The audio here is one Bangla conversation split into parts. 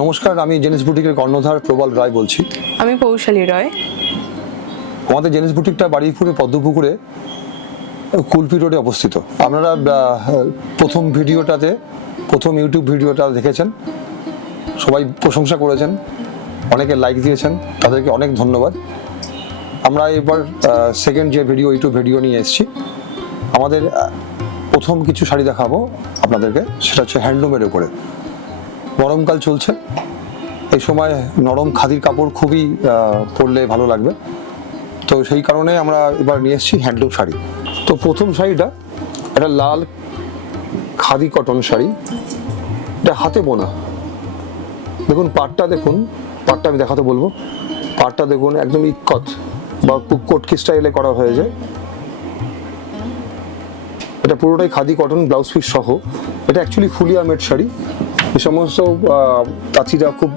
নমস্কার, আমি জেনিস বুটিকের কর্ণধার প্রবল রায় বলছি। আমি পৌশালী রয়। আমাদের জেনিস বুটিকটা বারুইপুরে পদ্মপুকুরে কুলপি রোডে অবস্থিত। আপনারা প্রথম ইউটিউব ভিডিওটা দেখেছেন, সবাই প্রশংসা করেছেন, অনেকে লাইক দিয়েছেন, তাদেরকে অনেক ধন্যবাদ। আমরা এবার সেকেন্ড যে ইউটিউব ভিডিও নিয়ে এসেছি, আমাদের প্রথম কিছু শাড়ি দেখাবো আপনাদেরকে, সেটা হচ্ছে হ্যান্ডলুমের উপরে। গরমকাল চলছে, এই সময় নরম খাদির কাপড় খুবই পরলে ভালো লাগবে, তো সেই কারণে আমরা এবার নিয়ে এসেছি হ্যান্ডলুম শাড়ি। তো প্রথম শাড়িটা একটা লাল খাদি কটন শাড়ি, এটা হাতে বোনা। দেখুন পাড়টা, পাড়টা আমি দেখাতে বলবো। পাড়টা দেখুন, একদম ইক্কত বা কোটকি স্টাইলে করা হয়েছে। এটা পুরোটাই খাদি কটন, ব্লাউজ পিস সহ। এটা অ্যাকচুয়ালি ফুলিয়া মেড শাড়ি। এই সমস্ত তাঁতিরা খুব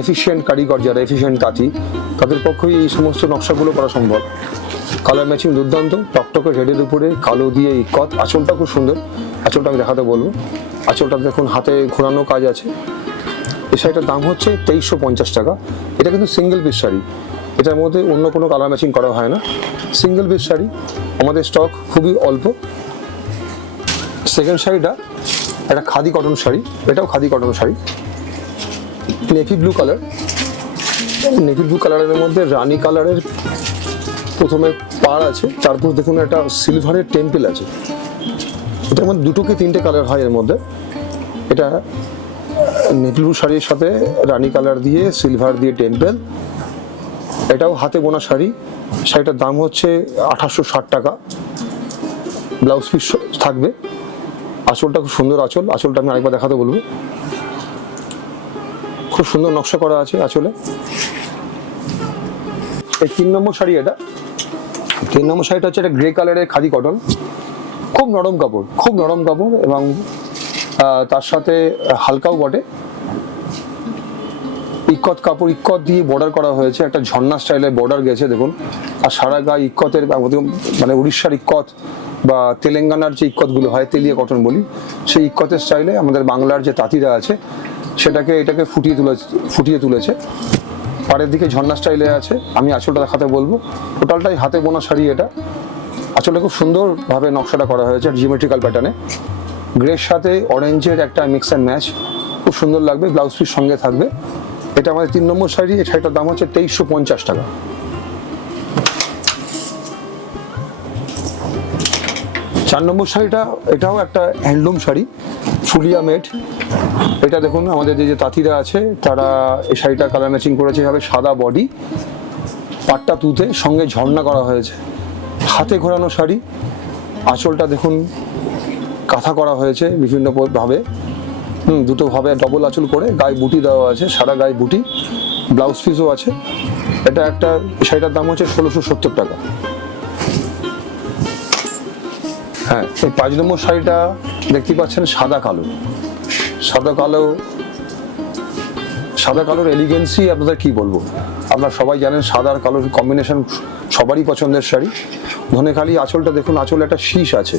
এফিশিয়েন্ট কারিগর, যারা এফিশিয়েন্ট তাঁতি, তাদের পক্ষেই এই সমস্ত নকশাগুলো করা সম্ভব। কালার ম্যাচিং দুর্দান্ত, টকটকে রেডের উপরে কালো দিয়ে ইক্কত। আঁচলটা খুব সুন্দর, আঁচলটা আমি দেখাতে বলবো। আঁচলটা দেখুন, হাতে ঘোরানো কাজ আছে। এই শাড়িটার দাম হচ্ছে 2350 টাকা। এটা কিন্তু সিঙ্গেল পিস শাড়ি, এটার মধ্যে অন্য কোনো কালার ম্যাচিং করা হয় না। সিঙ্গেল পিস শাড়ি, আমাদের স্টক খুবই অল্প। সেকেন্ড শাড়িটা একটা খাদি কটন শাড়ি, এটাও khadi cotton sari, navy blue colour. Navy blue কালারের মধ্যে রানী কালারের প্রথমে পাড় আছে, তারপর দেখুন একটা সিলভারের টেম্পেল আছে। এটার মধ্যে দুটো কি তিনটে কালার হয় এর মধ্যে। এটা নেভি ব্লু শাড়ির সাথে রানী কালার দিয়ে সিলভার দিয়ে টেম্পেল। এটাও হাতে বোনা শাড়ি। শাড়িটার দাম হচ্ছে 2860 টাকা। ব্লাউজ পিস থাকবে। আঁচলটা খুব সুন্দর আঁচল, আঁচলটা আমি আরেকবার দেখাতে বলবো। খুব সুন্দর নকশা করা আছে আঁচলে। এই 3 নম্বর শাড়ি, এটা 3 নম্বর শাড়িটা হচ্ছে একটা গ্রে কালারের খাদি কটন, খুব নরম কাপড় এবং তার সাথে হালকাও বটে। ইক্কত কাপড়, ইক্কত দিয়ে বর্ডার করা হয়েছে, একটা ঝর্ণা স্টাইলের বর্ডার গেছে দেখুন। আর সারা গায়ে ইক্কতের, মানে উড়িষ্যার ইক্কত বা তেলেঙ্গানার যে ইক্কতগুলো হয়, তেলিয়া কটন বলি, সেই ইক্কতের স্টাইলে আমাদের বাংলার যে তাঁতিরা আছে এটাকে ফুটিয়ে তুলেছে। পাড়ের দিকে ঝর্ণা স্টাইলে আছে। আমি আঁচলটা দেখাতে বলবো। টোটালটাই হাতে বোনা শাড়ি। এটা আঁচলটা খুব সুন্দরভাবে নকশাটা করা হয়েছে জিওমেট্রিক্যাল প্যাটার্নে। গ্রের সাথে অরেঞ্জের একটা মিক্স অ্যান্ড ম্যাচ, খুব সুন্দর লাগবে। ব্লাউজ পিস সঙ্গে থাকবে। এটা আমাদের 3 নম্বর শাড়ি। এই শাড়িটার দাম হচ্ছে 2350 টাকা। চার নম্বর শাড়িটা, এটাও একটা হ্যান্ডলুম শাড়ি, ফুলিয়া মেড। এটা দেখুন, আমাদের যে তাঁতিরা আছে তারা এই শাড়িটা কালার ম্যাচিং করেছে এভাবে। সাদা বডি, পাটটা তুতে, সঙ্গে ঝর্ণা করা হয়েছে। হাতে ঘোরানো শাড়ি। আঁচলটা দেখুন কাঁথা করা হয়েছে বিভিন্ন ভাবে, দুটো ভাবে ডবল আঁচল করে, গায়ে বুটি দেওয়া আছে, সারা গায়ে বুটি, ব্লাউজ পিসও আছে। এটা একটা শাড়িটার দাম হচ্ছে 1670 টাকা। হ্যাঁ, এই 5 নম্বর শাড়িটা দেখতে পাচ্ছেন, সাদা কালোর এলিগেন্সি আপনাদের কি বলবো। আপনারা সবাই জানেন সাদা আর কালোর কম্বিনেশন সবারই পছন্দের শাড়ি। ধনেখালি আঁচলটা দেখুন, আঁচলে একটা শীষ আছে,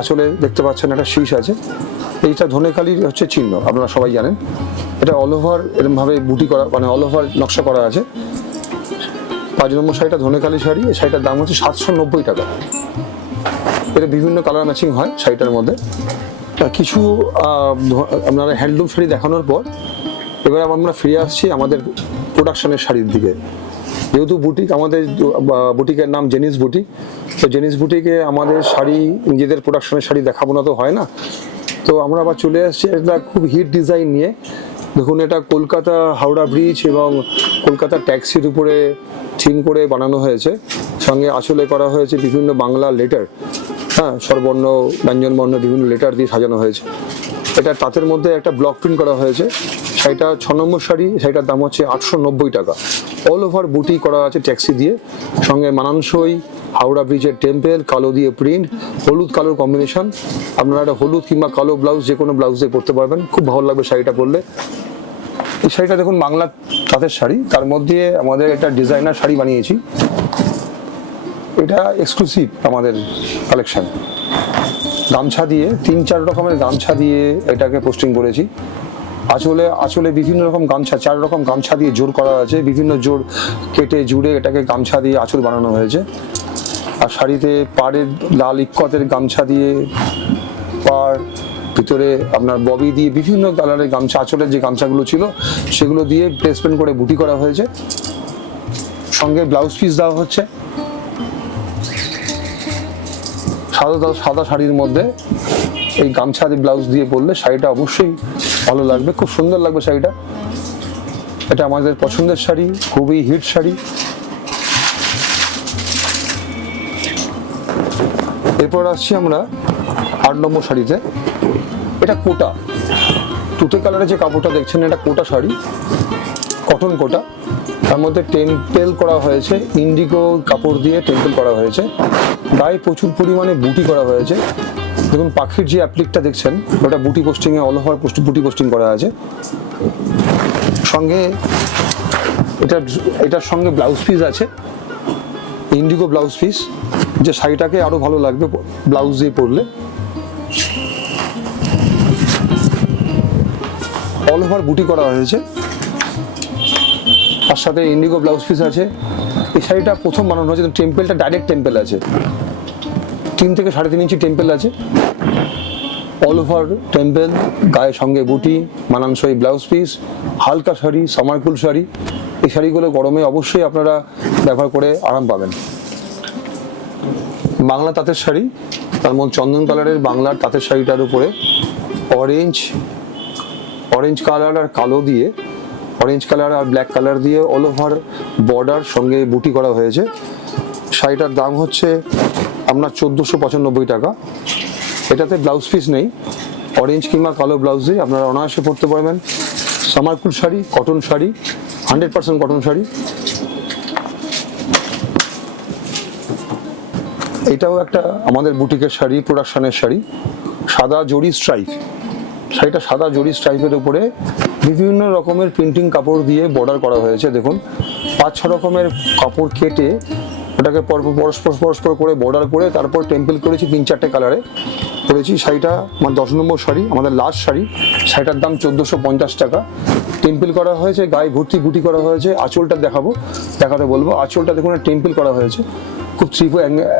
আঁচলে দেখতে পাচ্ছেন একটা শীষ আছে। এইটা ধনেখালির হচ্ছে চিহ্ন, আপনারা সবাই জানেন। এটা অল ওভার এরকম ভাবে বুটি করা, মানে অল ওভার নকশা করা আছে। 5 নম্বর শাড়িটা ধনেখালি শাড়ি। এই শাড়িটার দাম হচ্ছে 790 টাকা। এটা বিভিন্ন কালার ম্যাচিং হয় শাড়িটার মধ্যে। কিছু আপনারা হ্যান্ডলুম শাড়ি দেখানোর পর এবার আমরা ফিরে আসছি আমাদের প্রোডাকশনের শাড়ির দিকে। যেহেতু বুটিক, আমাদের বুটিকের নাম জেনিস বুটিক, তো জেনিস বুটিকে আমাদের শাড়ি, নিজেদের প্রোডাকশনের শাড়ি দেখাবো না তো হয় না। তো আমরা আবার চলে আসছি একটা খুব হিট ডিজাইন নিয়ে। দেখুন, এটা কলকাতা হাওড়া ব্রিজ এবং কলকাতা ট্যাক্সির উপরে থিম করে বানানো হয়েছে। সঙ্গে আঁচলে করা হয়েছে বিভিন্ন বাংলা লেটার, স্বরবর্ণ, ব্যঞ্জনবর্ণ, বিভিন্ন লেটার দিয়ে সাজানো হয়েছে। এটা তাঁতের মধ্যে একটা ব্লক প্রিন্ট করা হয়েছে। শাড়িটা 6 নম্বর শাড়ি। শাড়িটার দাম হচ্ছে 890 টাকা। অল ওভার বুটি করা আছে ট্যাক্সি দিয়ে, সঙ্গে মানানসই হাওড়া ব্রিজের টেম্পেল, কালো দিয়ে প্রিন্ট, হলুদ কালোর কম্বিনেশন। আপনারা একটা হলুদ কিংবা কালো ব্লাউজ, যে কোনো ব্লাউজ দিয়ে পরতে পারবেন, খুব ভালো লাগবে শাড়িটা পরলে। এই শাড়িটা দেখুন, বাংলা তাঁতের শাড়ি, তার মধ্যে আমাদের একটা ডিজাইনার শাড়ি বানিয়েছি। এটা এক্সক্লুসিভ আমাদের কালেকশন। গামছা দিয়ে 3-4 রকমের গামছা দিয়ে এটাকে পোস্টিং করেছি। আঁচলে বিভিন্ন রকম গামছা, 4 রকম গামছা দিয়ে জোর করা আছে, বিভিন্ন জোর কেটে জুড়ে এটাকে গামছা দিয়ে আঁচল বানানো হয়েছে। আর শাড়িতে পাড়ের লাল ইক্কতের গামছা দিয়ে, পাড় ভিতরে আপনার ববি দিয়ে বিভিন্ন কালারের গামছা, আঁচলের যে গামছাগুলো ছিল সেগুলো দিয়ে প্লেসমেন্ট করে বুটি করা হয়েছে। সঙ্গে ব্লাউজ পিস দেওয়া হচ্ছে সাদা শাড়ির মধ্যে। এই গামছা দিয়ে ব্লাউজ দিয়ে পরলে শাড়িটা অবশ্যই ভালো লাগবে, খুব সুন্দর লাগবে শাড়িটা। এটা আমাদের পছন্দের শাড়ি, খুবই হিট শাড়ি। এরপর আসছি আমরা 8 নম্বর শাড়িতে। এটা কোটা, তুতে কালারের যে কাপড়টা দেখছেন এটা কোটা শাড়ি, কটন কোটা। তার মধ্যে টেম্পেল করা হয়েছে, ইন্ডিগো কাপড় দিয়ে টেম্পেল করা হয়েছে। গায়ে প্রচুর পরিমাণে বুটি করা হয়েছে। দেখুন পাখির যে অ্যাপ্লিকটা দেখছেন ওটা বুটি পোস্টিংয়ে, অল ওভার বুটি পোস্টিং করা আছে। সঙ্গে এটার সঙ্গে ব্লাউজ পিস আছে, ইন্ডিগো ব্লাউজ পিস, যে শাড়িটাকে আরো ভালো লাগবে ব্লাউজ দিয়ে পরলে। অল ওভার বুটি করা হয়েছে, তার সাথে ইন্ডিগো ব্লাউজ পিস আছে। এই শাড়িটা প্রথম বানানো হয়েছে, টেম্পেলটা ডাইরেক্ট টেম্পেল আছে, 3 থেকে 3.5 ইঞ্চি টেম্পেল আছে। অল ওভার টেম্পেল, গায়ের সঙ্গে বুটি, মানানসই ব্লাউজ পিস, হালকা শাড়ি, সামারকুল শাড়ি। এই শাড়িগুলো গরমে অবশ্যই আপনারা ব্যবহার করে আরাম পাবেন। বাংলা তাঁতের শাড়ি, তার মধ্যে চন্দন কালারের বাংলার তাঁতের শাড়িটার উপরে অরেঞ্জ কালার আর কালো দিয়ে, অরেঞ্জ কালার আর ব্ল্যাক কালার দিয়ে অল ওভার বর্ডার সঙ্গে বুটি করা হয়েছে। শাড়িটার দাম হচ্ছে আপনার 1495 টাকা। এটাতে ব্লাউজ পিস নেই, অরেঞ্জ কিংবা কালো ব্লাউজে আপনারা অনায়াসে পরতে পারবেন। সামারকুল শাড়ি, কটন শাড়ি, 100% কটন শাড়ি। এটাও একটা আমাদের বুটিকের শাড়ি, প্রোডাকশনের শাড়ি, সাদা জরি স্ট্রাইপ। শাড়িটা সাদা জরি স্ট্রাইপের উপরে বিভিন্ন রকমের প্রিন্টিং কাপড় দিয়ে বর্ডার করা হয়েছে। দেখুন 5-6 রকমের কাপড় কেটে ওটাকে পরস্পর করে বর্ডার করে তারপর টেম্পেল করেছি 3-4টে কালারে করেছি। শাড়িটা আমার 10 নম্বর শাড়ি, আমাদের লাস্ট শাড়ি। শাড়িটার দাম 1450 টাকা। টেম্পেল করা হয়েছে, গায়ে ভর্তি বুটি করা হয়েছে। আঁচলটা দেখাতে বলবো। আঁচলটা দেখুন টেম্পেল করা হয়েছে, খুব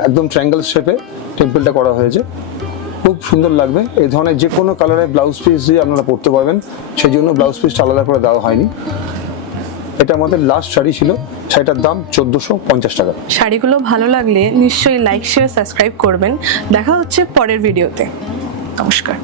একদম ট্রায়াঙ্গেল শেপে টেম্পেলটা করা হয়েছে, খুব সুন্দর লাগবে। এই ধরনের যে কোনো কালারের ব্লাউজ পিস দিয়ে আপনারা পরতে পারবেন, সেই জন্য ব্লাউজ পিসটা আলাদা করে দেওয়া হয়নি। এটা আমাদের লাস্ট শাড়ি ছিল, শাড়িটার দাম 1450 টাকা। শাড়িগুলো ভালো লাগলে নিশ্চয়ই লাইক, শেয়ার, সাবস্ক্রাইব করবেন। দেখা হচ্ছে পরের ভিডিওতে। নমস্কার।